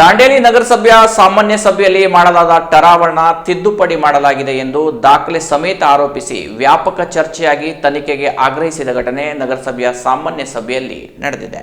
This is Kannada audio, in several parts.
ದಾಂಡೇಲಿ ನಗರಸಭೆಯ ಸಾಮಾನ್ಯ ಸಭೆಯಲ್ಲಿ ಮಾಡಲಾದ ಟರಾವನ್ನ ತಿದ್ದುಪಡಿ ಮಾಡಲಾಗಿದೆ ಎಂದು ದಾಖಲೆ ಸಮೇತ ಆರೋಪಿಸಿ ವ್ಯಾಪಕ ಚರ್ಚೆಯಾಗಿ ತನಿಖೆಗೆ ಆಗ್ರಹಿಸಿದ ಘಟನೆ ನಗರಸಭೆಯ ಸಾಮಾನ್ಯ ಸಭೆಯಲ್ಲಿ ನಡೆದಿದೆ.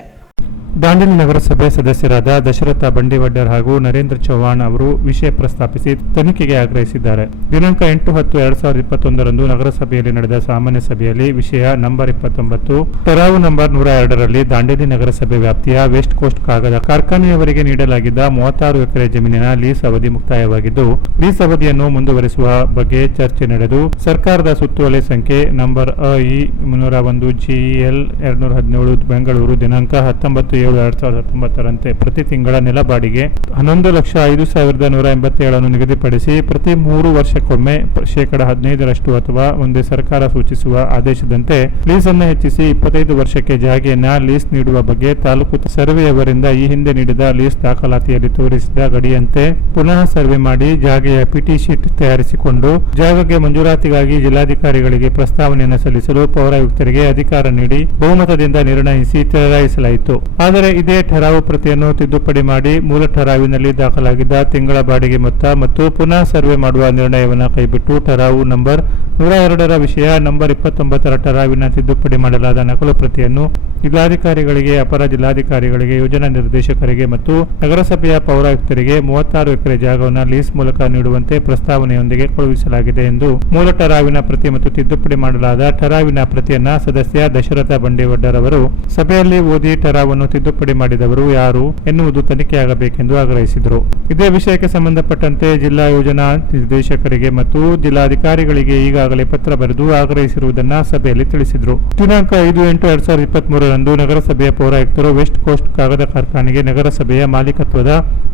ದಾಂಡೇಲಿ ನಗರಸಭೆ ಸದಸ್ಯರಾದ ದಶರಥ ಬಂಡಿವಡ್ಡರ್ ಹಾಗೂ ನರೇಂದ್ರ ಚೌಹಾಣ್ ಅವರು ವಿಷಯ ಪ್ರಸ್ತಾಪಿಸಿ ತನಿಖೆಗೆ ಆಗ್ರಹಿಸಿದ್ದಾರೆ. ದಿನಾಂಕ 8-10-2021 ನಗರಸಭೆಯಲ್ಲಿ ನಡೆದ ಸಾಮಾನ್ಯ ಸಭೆಯಲ್ಲಿ ವಿಷಯ ನಂಬರ್ 29 ಟರಾವು ನಂಬರ್ 102ರಲ್ಲಿ ದಾಂಡೇಲಿ ನಗರಸಭೆ ವ್ಯಾಪ್ತಿಯ ವೆಸ್ಟ್ ಕೋಸ್ಟ್ ಕಾಗದ ಕಾರ್ಖಾನೆಯವರಿಗೆ ನೀಡಲಾಗಿದ್ದ 36 ಎಕರೆ ಜಮೀನಿನ ಲೀಸ್ ಅವಧಿ ಮುಕ್ತಾಯವಾಗಿದ್ದು, ಲೀಸ್ ಅವಧಿಯನ್ನು ಮುಂದುವರಿಸುವ ಬಗ್ಗೆ ಚರ್ಚೆ ನಡೆದು ಸರ್ಕಾರದ ಸುತ್ತೋಲೆ ಸಂಖ್ಯೆ ನಂಬರ್ ಅಇ 301 GEL 217 ಬೆಂಗಳೂರು ದಿನಾಂಕ 19/7/2019ರಂತೆ ಪ್ರತಿ ತಿಂಗಳ ನೆಲ ಬಾಡಿಗೆ 11,05,187 ನಿಗದಿಪಡಿಸಿ ಪ್ರತಿ 3 ವರ್ಷಕ್ಕೊಮ್ಮೆ %15 ಅಥವಾ ಒಂದೇ ಸರ್ಕಾರ ಸೂಚಿಸುವ ಆದೇಶದಂತೆ ಲೀಸ್ ಅನ್ನು ಹೆಚ್ಚಿಸಿ 25 ವರ್ಷಕ್ಕೆ ಜಾಗೆಯನ್ನ ಲೀಸ್ ನೀಡುವ ಬಗ್ಗೆ ತಾಲೂಕು ಸರ್ವೆಯವರಿಂದ ಈ ಹಿಂದೆ ನೀಡಿದ ಲೀಸ್ ದಾಖಲಾತಿಯಲ್ಲಿ ತೋರಿಸಿದ ಗಡಿಯಂತೆ ಪುನಃ ಸರ್ವೆ ಮಾಡಿ ಜಾಗೆಯ ಪಿಟಿ ಶೀಟ್ ತಯಾರಿಸಿಕೊಂಡು ಜಾಗಕ್ಕೆ ಮಂಜೂರಾತಿಗಾಗಿ ಜಿಲ್ಲಾಧಿಕಾರಿಗಳಿಗೆ ಪ್ರಸ್ತಾವನೆಯನ್ನು ಸಲ್ಲಿಸಲು ಪೌರಾಯುಕ್ತರಿಗೆ ಅಧಿಕಾರ ನೀಡಿ ಬಹುಮತದಿಂದ ನಿರ್ಣಯಿಸಿ ಚಲಾಯಿಸಲಾಯಿತು. ಆದರೆ ಇದೇ ಠರಾವು ಪ್ರತಿಯನ್ನು ತಿದ್ದುಪಡಿ ಮಾಡಿ ಮೂಲ ಠರಾವಿನಲ್ಲಿ ದಾಖಲಾಗಿದ್ದ ತಿಂಗಳ ಬಾಡಿಗೆ ಮೊತ್ತ ಮತ್ತು ಪುನಃ ಸರ್ವೆ ಮಾಡುವ ನಿರ್ಣಯವನ್ನು ಕೈಬಿಟ್ಟು ಠರಾವು ನಂಬರ್ 102ರ ವಿಷಯ ನಂಬರ್ 29ರ ಠರಾವಿನ ತಿದ್ದುಪಡಿ ಮಾಡಲಾದ ನಕಲು ಪ್ರತಿಯನ್ನು ಜಿಲ್ಲಾಧಿಕಾರಿಗಳಿಗೆ, ಅಪರ ಜಿಲ್ಲಾಧಿಕಾರಿಗಳಿಗೆ, ಯೋಜನಾ ನಿರ್ದೇಶಕರಿಗೆ ಮತ್ತು ನಗರಸಭೆಯ ಪೌರಾಯುಕ್ತರಿಗೆ 36 ಎಕರೆ ಜಾಗವನ್ನು ಲೀಸ್ ಮೂಲಕ ನೀಡುವಂತೆ ಪ್ರಸ್ತಾವನೆಯೊಂದಿಗೆ ಕಳುಹಿಸಲಾಗಿದೆ ಎಂದು ಮೂಲ ಠರಾವಿನ ಪ್ರತಿ ಮತ್ತು ತಿದ್ದುಪಡಿ ಮಾಡಲಾದ ಠರಾವಿನ ಪ್ರತಿಯನ್ನ ಸದಸ್ಯ ದಶರಥ ಬಂಡಿವಡ್ಡರ್ ಅವರು ಸಭೆಯಲ್ಲಿ ಓದಿ ಠರಾವನ್ನು ತಿದ್ದುಪಡಿ ಮಾಡಿದವರು ಯಾರು ಎನ್ನುವುದು ತನಿಖೆಯಾಗಬೇಕೆಂದು ಆಗ್ರಹಿಸಿದರು. ಇದೇ ವಿಷಯಕ್ಕೆ ಸಂಬಂಧಪಟ್ಟಂತೆ ಜಿಲ್ಲಾ ಯೋಜನಾ ನಿರ್ದೇಶಕರಿಗೆ ಮತ್ತು ಜಿಲ್ಲಾಧಿಕಾರಿಗಳಿಗೆ ಈಗಾಗಲೇ ಪತ್ರ ಬರೆದು ಆಗ್ರಹಿಸಿರುವುದನ್ನು ಸಭೆಯಲ್ಲಿ ತಿಳಿಸಿದರು. ದಿನಾಂಕ 5-8-2023ರಂದು ನಗರಸಭೆಯ ಪೌರಾಯುಕ್ತರು ವೆಸ್ಟ್ ಕೋಸ್ಟ್ ಕಾಗದ ಕಾರ್ಖಾನೆಗೆ ನಗರಸಭೆಯ ಮಾಲೀಕತ್ವದ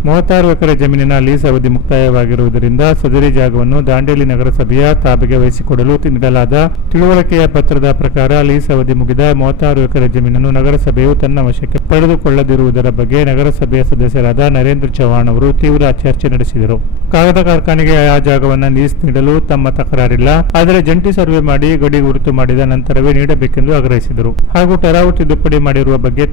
36 ಎಕರೆ ಜಮೀನಿನ ಲೀಸ್ ಅವಧಿ ಮುಕ್ತಾಯವಾಗಿರುವುದರಿಂದ ಸದರಿ ಜಾಗವನ್ನು ದಾಂಡೇಲಿ ನಗರಸಭೆಯ ತಾಬೆಗೆ ವಹಿಸಿಕೊಡಲು ನೀಡಲಾದ ತಿಳುವಳಿಕೆಯ ಪತ್ರದ ಪ್ರಕಾರ ಲೀಸ್ ಅವಧಿ ಮುಗಿದ 36 ಎಕರೆ ಜಮೀನನ್ನು ನಗರಸಭೆಯು ತನ್ನ ವಶಕ್ಕೆ ಪಡೆದುಕೊಳ್ಳದಿರುವುದರ ಬಗ್ಗೆ ನಗರಸಭೆಯ ಸದಸ್ಯರಾದ ನರೇಂದ್ರ ಚೌಹಾಣ್ ಅವರು ತೀವ್ರ ಚರ್ಚೆ ನಡೆಸಿದರು. ಕಾಗದ ಕಾರ್ಖಾನೆಗೆ ಆ ಜಾಗವನ್ನು ಲೀಸ್ ನೀಡಲು ತಮ್ಮ ತಕರಾರಿಲ್ಲ, ಆದರೆ ಜಂಟಿ ಸರ್ವೆ ಮಾಡಿ ಗಡಿ ಗುರುತು ಮಾಡಿದ ನಂತರವೇ ನೀಡಬೇಕೆಂದು ಆಗ್ರಹಿಸಿದರು. ಹಾಗೂ ಟರಾವು ತಿದ್ದುಪಡಿ ಮಾಡಿರುವ ಬಗ್ಗೆ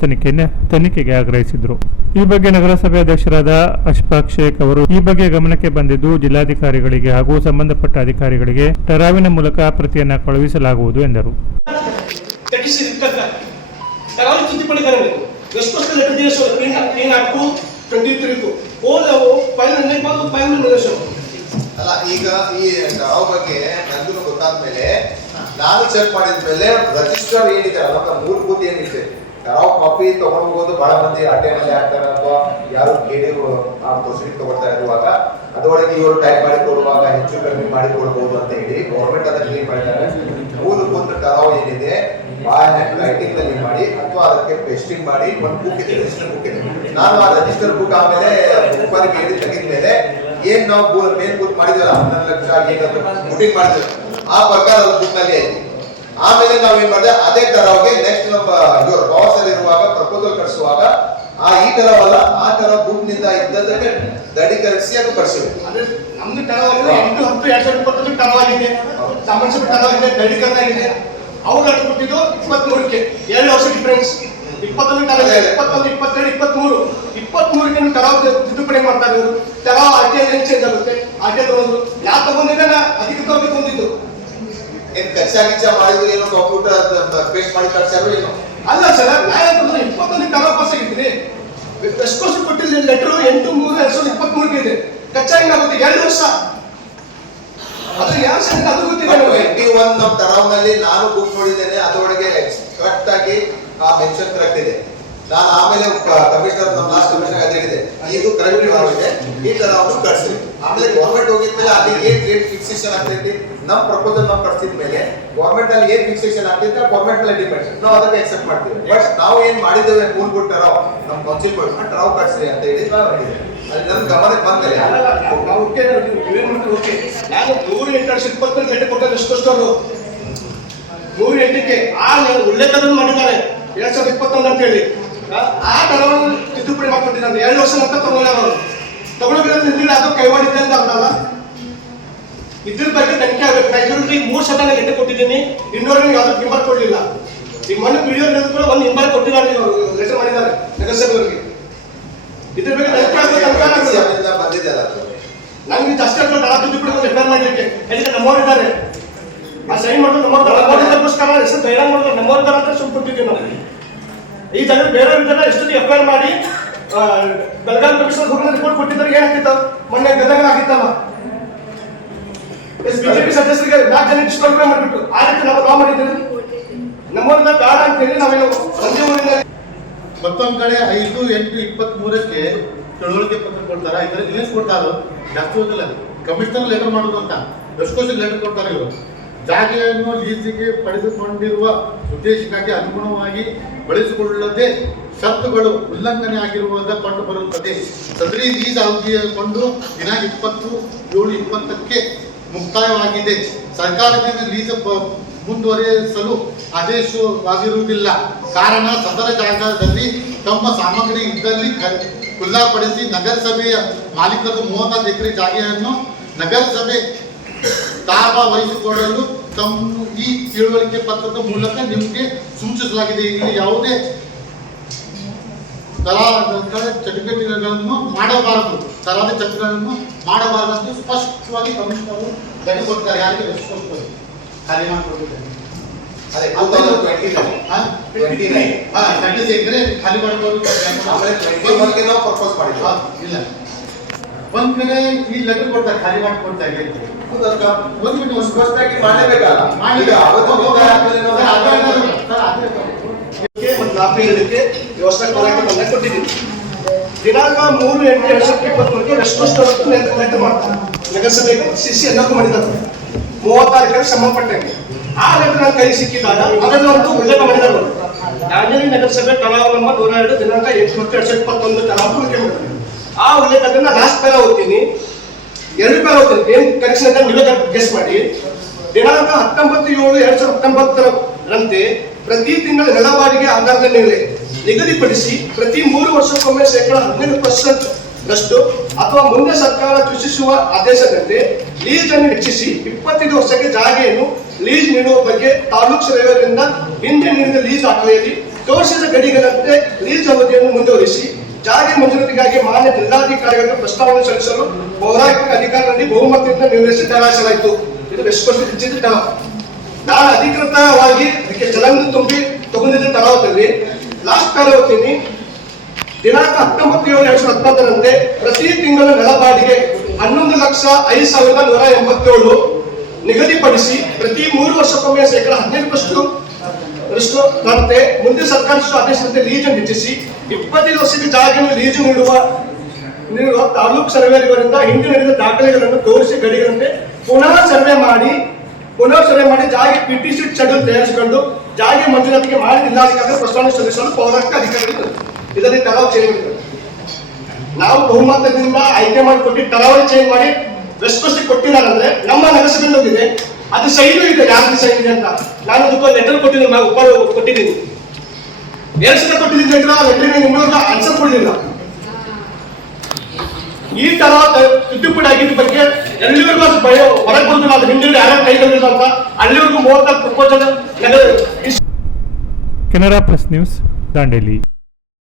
ತನಿಖೆಗೆ ಆಗ್ರಹಿಸಿದರು. ಈ ಬಗ್ಗೆ ನಗರಸಭೆ ಅಧ್ಯಕ್ಷರಾದ ಅಶ್ಫಾಕ್ ಶೇಖ್ ಅವರು ಈ ಬಗ್ಗೆ ಗಮನಕ್ಕೆ ಬಂದಿದ್ದು ಜಿಲ್ಲಾಧಿಕಾರಿಗಳಿಗೆ ಹಾಗೂ ಸಂಬಂಧಪಟ್ಟ ಅಧಿಕಾರಿಗಳಿಗೆ ಟರಾವಿನ ಮೂಲಕ ಪ್ರತಿಯನ್ನ ಕಳುಹಿಸಲಾಗುವುದು ಎಂದರು. ಅಲ್ಲ, ಈಗ ಈ ಟರಾವ್ ಬಗ್ಗೆ ನನಗೂ ಗೊತ್ತಾದ್ಮೇಲೆ ನಾನು ಚೆಕ್ ಮಾಡಿದ್ಮೇಲೆ ರಿಜಿಸ್ಟರ್ ಏನಿದೆ ಅಲ್ಲ, ಮೂಲಭೂತ ಏನಿದೆ ಟರಾವ್ ಕಾಪಿ ತಗೊಂಡ್ಬೋದು. ಬಹಳ ಮಂದಿ ಆಟೆನಲ್ಲಿ ಹಾಕ್ತಾರೆ ಅಥವಾ ಯಾರು ಕೇಳಿ ಪ್ರೊಸೀಡಿಂಗ್ ತಗೊಳ್ತಾ ಇರುವಾಗ ಅದರೊಳಗೆ ಇವರು ಟೈಪ್ ಮಾಡಿ ಕೊಡುವಾಗ ಹೆಚ್ಚು ಕಡಿಮೆ ಮಾಡಿ ಕೊಡ್ಬೋದು ಅಂತ ಹೇಳಿ ಗೌರ್ಮೆಂಟ್ ಅದನ್ನ ಕ್ಲೀನ್ ಮಾಡಿದ್ದಾರೆ. ಮೂಲಭೂತ ಟರಾವ್ ಏನಿದೆ ಬಾಯ್ ಹ್ಯಾಂಡ್ ರೈಟಿಂಗ್ ನಲ್ಲಿ ಮಾಡಿ ಅಥವಾ ಅದಕ್ಕೆ ಪೇಸ್ಟಿಂಗ್ ಮಾಡಿ ಒಂದು ಬುಕ್ ಇದೆ, ರಿಜಿಸ್ಟರ್ ಬುಕ್ ಇದೆ. ನಾನು ಆ ರಿಜಿಸ್ಟರ್ ಬುಕ್ ಆಮೇಲೆ ಬುಕ್ ಹೇಳಿ ತೆಗಿದ್ಮೇಲೆ ಏನ್ ನಾವು ಮೇನ್ ಬುಕ್ ಮಾಡಿದ್ವಲ್ಲ 11 ಲಕ್ಷ ಏನಾದ್ರು ಬುಕಿಂಗ್ ಮಾಡಿದ್ವಿ ಆ ಪ್ರಕಾರ ಅದು ಬುಕ್ ನಲ್ಲಿ ಐತಿ. ಆಮೇಲೆ ನಾವೇನ್ ಮಾಡಿದೆ ಅದೇ ಟರಾವ್ಗೆ ನೆಕ್ಸ್ಟ್ ನಮ್ಮ ಇವರು ಬಾಸ್ ಅಲ್ಲಿ ಇರುವಾಗ ಪ್ರಪೋಸಲ್ ಕಳಿಸುವಾಗ ಈ ಟರಾವಲ್ಲ ಆ ತರ ಬುಕ್ ನಿಂದ ಇದ್ದದಕ್ಕೆ ದೃಢೀಕರಿಸಿ ಅದು ಕಳಿಸಿವೆ. ನಮ್ದು ಟರಾವ್ 8-10-2021 ಟರಾವ್ ಆಗಿದೆ, ಸಾಮಾನ್ಯ ಟರಾವ್ ಇದೆ, ದೃಢೀಕರಣ ಆಗಿದೆ. ಅವ್ರು ಅಟ್ಬಿಟ್ಟಿದ್ದು 23ಕ್ಕೆ 2 ವರ್ಷ ಡಿಫರೆನ್ಸ್. 21 ಟರಾವ್ 21, 22, 23ಕ್ಕೆ ಟರಾವ್ ತಿದ್ದುಪಡಿ ಮಾಡ್ತಾ ಇದ್ರು. ಟರಾವ್ ಆರ್ಟಿಐ ಚೇಂಜ್ ಆಗುತ್ತೆ. ಆರ್ಟಿಐ ತಗೊಂಡು ಯಾರು ತಗೊಂಡಿದ್ದೆ ಅಧಿಕೃತವಾಗಿ ತಗೊಂಡಿದ್ದು ಏನ್ ಕಚ್ಚಾ ಗಿಚ್ಚಾ ಮಾಡಿದ್ರು ಏನೋ ಕಂಪ್ಯೂಟರ್ ಪೇಸ್ಟ್ ಮಾಡಿ ಕಳ್ಸಾರು ಏನೋ ಅಲ್ಲ ಸರ್. ನ್ಯಾಯ ಅಂತಂದ್ರೆ 21 ಟರಾವ್ ಪಾಸ್ ಆಗಿದ್ದೀನಿ. ವೆಸ್ಟ್ ಕೋಸ್ಟ್ ಕೊಟ್ಟಿಲ್ಲ ಲೆಟರ್ 8-3-2023 ಇದೆ. ಕಚ್ಚಾ ಹಿಂಗಾಗುತ್ತೆ 2 ವರ್ಷ. ಅದು ಯಾವ ಸರಿ ಅದು ಗೊತ್ತಿಲ್ಲ. 21 ನಮ್ಮ ಟರಾವ್ ನಲ್ಲಿ ನಾನು ಬುಕ್ ನೋಡಿದ್ದೇನೆ, ಅದರೊಳಗೆ ಕರೆಕ್ಟ್ ಆಗಿ ಆ ಮೆನ್ಷನ್ ಕರೆಕ್ಟ್ ಇದೆ. ನಾನು ಆಮೇಲೆ ಕಮಿಷನರ್ ನಮ್ಮ ಲಾಸ್ಟ್ ಕಮಿಷನರ್ ಅದೇ ಹೇಳಿದೆ, ಇದು ಕರೆಕ್ಟ್ ಆಗಿದೆ, ಈ ತರ ಅವರು ಕಳಿಸಿ. ಆಮೇಲೆ ಗೌರ್ಮೆಂಟ್ ಹೋಗಿದ್ಮೇಲೆ ಅಲ್ಲಿ ಏನ್ ರೇಟ್ ಫಿಕ್ಸೇಷನ್ ಆಗ್ತೈತಿ ನಮ್ಮ ಪ್ರಪೋಸಲ್ ನಾವು ಕಳಿಸಿದ ಮೇಲೆ ಗೌರ್ಮೆಂಟ್ ಅಲ್ಲಿ ಏನ್ ಫಿಕ್ಸೇಷನ್ ಆಗ್ತಿದ್ರೆ ಗೌರ್ಮೆಂಟ್ ಅಲ್ಲಿ ಡಿಪೆಂಡ್, ನಾವು ಅದಕ್ಕೆ ಅಕ್ಸೆಪ್ಟ್ ಮಾಡ್ತೀವಿ. ಬಟ್ ನಾವು ಏನ್ ಮಾಡಿದ್ದೇವೆ ಮೂಲಭೂತ ಟರಾವ್ ನಮ್ಮ ಕೌನ್ಸಿಲ್ ಕೊಟ್ಟು ಟರಾವ್ ಕಳಿಸ್ರಿ ಅಂತ ಹೇಳಿ ಅಲ್ಲಿ ನನ್ನ ಗಮನಕ್ಕೆ ಬಂದ್ಮೇಲೆ ನಾವು ನಾನು 108-20 ಗಂಟೆ ಕೊಟ್ಟದ್ದು ಎಷ್ಟೊಷ್ಟವರು 108ಕ್ಕೆ ಆ ಉಲ್ಲೇಖವನ್ನು ಮಾಡಿದ್ದಾರೆ 2021 ಅಂತ ಹೇಳಿ. ಆ ಟರಾವ್ ತಿದ್ದುಪಡಿ ಮಾಡ್ಕೊಂಡಿದ್ದಾರೆ 2 ವರ್ಷ ನಂತರ ತಗೊಳ್ಳೋದ್ರಿಂದ ಅದು ಕೈವಾಡಿದ್ದೆ ಅಂತ ಅಲ್ಲ. ಇದ್ರ ಬಗ್ಗೆ ತನಿಖೆ ಆಗಬೇಕು. ಇದ್ರಲ್ಲಿ 3 ಸಲ ಲೆಟರ್ ಕೊಟ್ಟಿದ್ದೀನಿ, ಇನ್ನೊಂದು ಯಾವ್ದು ನಿಂಬರ್ ಕೊಡ್ಲಿಲ್ಲ. ಈ ಮಣ್ಣು ಪಿಡಿಯೋ ಕೂಡ ಒಂದು ನಿಂಬರ್ ಕೊಟ್ಟಿದ್ದಾರೆ, ಲೆಟರ್ ಮಾಡಿದ್ದಾರೆ ನಗರಸಭೆಯವರಿಗೆ. ಇದ್ರ ಬಗ್ಗೆ ತನಿಖೆ ಆಗ್ಬೇಕಂತ ಅವರಿಂದ ಬಂದಿದೆ ಅದು. ನಂಗೆ ಅಷ್ಟೇ ತಿದ್ದುಪಡಿ ಎಫ್ಐಆರ್ ಮಾಡಲಿಕ್ಕೆ ಯಾಕಂದ್ರೆ ನಮ್ಮವರಿದ್ದಾರೆ ಆ ಸೈನ್ ಮಾಡೋದು ನಮ್ಮವರಿಗೋಸ್ಕರ ಹೆಸರು ಧೈರ್ಯ ಮಾಡೋದು ನಮ್ಮವರಿದ್ದಾರೆ ಅಂತ ಸುಮ್ಮನೆ ಕೊಟ್ಟಿದ್ದೀವಿ ನಾವು. ಈ ಜನ ಬೇರೆಯವರಿದ್ದಾರೆ ಎಷ್ಟೊತ್ತಿಗೆ ಎಫ್ಐಆರ್ ಮಾಡಿ ಬೆಳಗಾವಿ ಕಮಿಷನರ್ ಹೋಗಿ ರಿಪೋರ್ಟ್ ಕೊಟ್ಟಿದ್ದಾರೆ. ಏನಾಗ್ತಿತ್ತು ಮೊನ್ನೆ ಗದಗ ಆಗಿತ್ತಲ್ಲ, ಬಿಜೆಪಿ ಸದಸ್ಯರಿಗೆ 4 ಜನ ಡಿಸ್ಕ್ವಾಲಿಫೈ ಮಾಡಿಬಿಟ್ಟು ಆ ರೀತಿ ನಾವು ಮಾಡಿದ್ದೀವಿ. ನಮ್ಮವ್ರನ್ನ ಬೇಡ ಅಂತ ಹೇಳಿ ನಾವೇನು ಒಂದೇ ಊರಿನ ಮತ್ತೊಂದ್ ಕಡೆ 5/8/23ಕ್ಕೆ ತಿಳುವಳಿಕೆ ಪತ್ರ ಕೊಡ್ತಾರ, ಇದರಲ್ಲಿ ರಿಲೀಸ್ ಕೊಡ್ತಾರೋ ಜಾಸ್ತಿ ಹೋಗಿಲ್ಲ. ಕಮಿಷನರ್ ಲೆಟರ್ ಮಾಡೋದು ಅಂತ ಎಷ್ಟೋಸಿ ಲೆಟರ್ ಕೊಡ್ತಾರೆ ಇವರು. ಜಾಗೆಯನ್ನು ಲೀಸಿಗೆ ಪಡೆದುಕೊಂಡಿರುವ ಉದ್ದೇಶಕ್ಕಾಗಿ ಅನುಗುಣವಾಗಿ ಬಳಸಿಕೊಳ್ಳದೆ ಶರ್ತುಗಳು ಉಲ್ಲಂಘನೆ ಆಗಿರುವುದ ಕಂಡು ಬರುತ್ತದೆ. ಸದರಿ ಲೀಸ್ ಅವಧಿಯನ್ನು ದಿನಾಂಕ 20/7/20ಕ್ಕೆ ಮುಕ್ತಾಯವಾಗಿದೆ. ಸರ್ಕಾರದಿಂದ ಲೀಸ್ ಮುಂದುವರಿಸಲು ಆದೇಶವಾಗಿರುವುದಿಲ್ಲ. ಕಾರಣ ಸದರ ಜಾಗದಲ್ಲಿ ತಮ್ಮ ಸಾಮಗ್ರಿ ಇದ್ದಲ್ಲಿ ಖುಲ್ಲಾಪಡಿಸಿ ನಗರಸಭೆಯ ಮಾಲೀಕರು 35 ಎಕರೆ ಜಾಗೆಯನ್ನು ನಗರಸಭೆ ತಾವ ವಹಿಸಿಕೊಳ್ಳಲು ತಮ್ಮ ಈ ತಿಳುವಳಿಕೆ ಪತ್ರದ ಮೂಲಕ ನಿಮಗೆ ಸೂಚಿಸಲಾಗಿದೆ. ಇಲ್ಲಿ ಯಾವುದೇ ಚಟುವಟಿಕೆಗಳನ್ನು ಮಾಡಬಾರದು, ತರಹದ ಚಟುವಟಿಕೆಗಳನ್ನು ಮಾಡಬಾರದು ಸ್ಪಷ್ಟವಾಗಿ ಕಮಿಷನರ್ ಗಡಿ ಕೊಡ್ತಾರೆ. ಯಾರಿಗೆ ರೆಸ್ಪಾನ್ಸಿಬಲ್ ಖಾಲಿ ಮಾಡಿಕೊಟ್ಟಿದ್ದಾರೆ. ಅದೇ 29 ಎಕರೆ ಖಾಲಿ ಮಾಡ್ಬೋದು. ಆಮೇಲೆ 21ಗೆ ನಾವು ಪ್ರಪೋಸ್ ಮಾಡಿದ್ವಿ. ಇಲ್ಲ, ಒಂದ್ ಕಡೆ ಈ ಲೆಟರ್ ಕೊಡ್ತಾರೆ ಖಾಲಿ ಮಾಡಿಕೊಡ್ತಾರೆ. ಒಂದು ಬಿಟ್ಟು ಸ್ಪಷ್ಟವಾಗಿ ಮಾಡಲೇಬೇಕಲ್ಲ. ಈಗ ಅವತ್ತು ಮತ್ತು ಲಾಭಿ ಹೇಳಲಿಕ್ಕೆ ವ್ಯವಸ್ಥೆ ಕೊಟ್ಟಿದ್ದೀನಿ. ದಿನಾಂಕ 3/8/2023ಕ್ಕೆ ರೆಸ್ಟೋಸ್ಟ್ ಲೆಟರ್ ಮಾಡ್ತಾರೆ ನಗರಸಭೆಗೆ ಸಿಸಿ ಎಲ್ಲಕ್ಕೂ ಮಾಡಿದ್ದಾರೆ. 36 ಸಂಬಂಧಪಟ್ಟಂಗೆ ಆ ಲೆಟರ್ ನನ್ನ ಕೈ ಸಿಕ್ಕಿದಾಗ ಅದನ್ನು ಒಂದು ಉಲ್ಲೇಖ ಮಾಡಿದ್ದಾರೆ. ದಾಂಡೇಲಿ ನಗರಸಭೆ ಕಲಾವ ನಂಬರ್ 102 ದಿನಾಂಕ 8/10/2021 ಕಲಾವ ಉಲ್ಲೇಖ ಮಾಡಿದ್ದಾರೆ. ಆ ಉಲ್ಲೇಖದಿಂದ ಲಾಸ್ಟ್ ಪೇರ ಓದ್ತೀನಿ, 2 ಪೇರ ಓದ್ತೀನಿ. ಏನ್ ಕರೆಕ್ಷನ್ ಅಂತ ನೀವೇ ಗೆಸ್ ಮಾಡಿ. ದಿನಾಂಕ 19/7/2019ರಂತೆ ಪ್ರತಿ ತಿಂಗಳ ನೆಲ ಬಾಡಿಗೆ ಆಧಾರದ ಮೇಲೆ ನಿಗದಿಪಡಿಸಿ ಪ್ರತಿ 3 ವರ್ಷಕ್ಕೊಮ್ಮೆ 15% ರಷ್ಟು ಅಥವಾ ಮುಂದೆ ಸರ್ಕಾರ ಸೂಚಿಸುವ ಆದೇಶದಂತೆ ಲೀಸ್ ಅನ್ನು ಹೆಚ್ಚಿಸಿ 25 ವರ್ಷಕ್ಕೆ ಜಾಗೆಯನ್ನು ಲೀಸ್ ನೀಡುವ ಬಗ್ಗೆ ತಾಲೂಕು ಸರ್ವೇರಿಂದ ಹಿಂದೆ ನೀಡಿದ ಲೀಸ್ ದಾಖಲೆಯಲ್ಲಿ ತೋರಿಸಿದ ಗಡಿಗಳಂತೆ ಲೀಸ್ ಅವಧಿಯನ್ನು ಮುಂದುವರಿಸಿ ಜಾಗೆ ಮಂಜೂರಾತಿಗಾಗಿ ಮಾನ್ಯ ಜಿಲ್ಲಾಧಿಕಾರಿಗಳಿಗೆ ಪ್ರಸ್ತಾವನೆ ಸಲ್ಲಿಸಲು ಪೌರಾಯುಕ್ತ ಅಧಿಕಾರಿಗಳಲ್ಲಿ ಬಹುಮತದಿಂದ ನಿರ್ಣಯಿಸಿ ತಯಾರಿಸಲಾಯಿತು. ಇದು ವೆಸ್ಟ್ ನಾನು ಅಧಿಕೃತವಾಗಿ ಅದಕ್ಕೆ ಜಲನ್ನು ತುಂಬಿ ತಗೊಂಡಿದ್ದ ತಲಾವದಲ್ಲಿ ಲಾಸ್ಟ್ ಪೇರ ಓದ್ತೀನಿ. ದಿನಾಂಕ 19/7/2019ರಂತೆ ಪ್ರತಿ ತಿಂಗಳ ನೆಲ ಬಾಡಿಗೆ 11,05,187 ನಿಗದಿಪಡಿಸಿ ಪ್ರತಿ 3 ವರ್ಷಕ್ಕೊಮ್ಮೆ 15% ರಷ್ಟು ದಂತೆ ಮುಂದೆ ಸರ್ಕಾರ ಆದೇಶದಂತೆ ಲೀಸ್ ಅನ್ನು ಹೆಚ್ಚಿಸಿ 25 ವರ್ಷಕ್ಕೆ ಜಾಗವನ್ನು ಲೀಜು ನೀಡುವ ತಾಲೂಕು ಸರ್ವೇಯವರಿಂದ ಹಿಂದೆ ನಡೆದ ದಾಖಲೆಗಳನ್ನು ತೋರಿಸಿ ಗಡಿಗಳಂತೆ ಪುನಃ ಸರ್ವೆ ಮಾಡಿ ಜಾಗೆ PTC ಶೆಡ್ಯೂಲ್ ತಯಾರಿಸಿಕೊಂಡು ಜಾಗೆ ಮಂಜೂರಾತಿಗೆ ಮಾಡಿ ಜಿಲ್ಲಾಧಿಕಾರಿ ಪ್ರಸ್ತಾವನೆ ಸಲ್ಲಿಸಲು ಪೌರಾಯುಕ್ತ ಅಧಿಕಾರಿಗಳು ಇದರಲ್ಲಿ ತಲಾವ್ ಚೇಂಜ್ ಮಾಡಿದ್ದಾರೆ. ನಾವು ಬಹುಮತದಿಂದ ಆಯ್ಕೆ ಮಾಡಿಕೊಟ್ಟು ತಲಾವಳಿ ಚೇಂಜ್ ಮಾಡಿ ರೆಸ್ಪೆಕ್ಟ್ ಕೊಟ್ಟಿದ್ದಾರೆ ಅಂದ್ರೆ ನಮ್ಮ ನಗರಸಭೆಯಿಂದ ಹೋಗಿದೆ. ಅದು ಸೈನು ಇದೆ, ಯಾರು ಸೈನ್ ಇದೆ ಅಂತ ನಾನು ಅದಕ್ಕೆ ಲೆಟರ್ ಕೊಟ್ಟಿದ್ದೀನಿ, ನಾವು ಕೊಟ್ಟಿದ್ದೀನಿ. 2 ಸಲ ಕೊಟ್ಟಿದ್ದೀನಿ ಲೆಟರ್ ನಿಮ್ಮವ್ರಿಗೆ ಆನ್ಸರ್ ಕೊಡಲಿಲ್ಲ. ಈ ತರ ತಿದ್ದುಪಡಿ ಆಗಿದ್ದ ಬಗ್ಗೆ ಎಲ್ಲಿವರೆಗೂ ಅದು ಭಯ ಹೊರಗೆ ಬರುದಿಲ್ಲ. ಅದು ಹಿಂದೆ ಯಾರ್ಯಾರು ಕೈಗೊಂಡಿಲ್ಲ ಅಂತ ಅಲ್ಲಿವರೆಗೂ 36 proposal Canara press news Dandeli.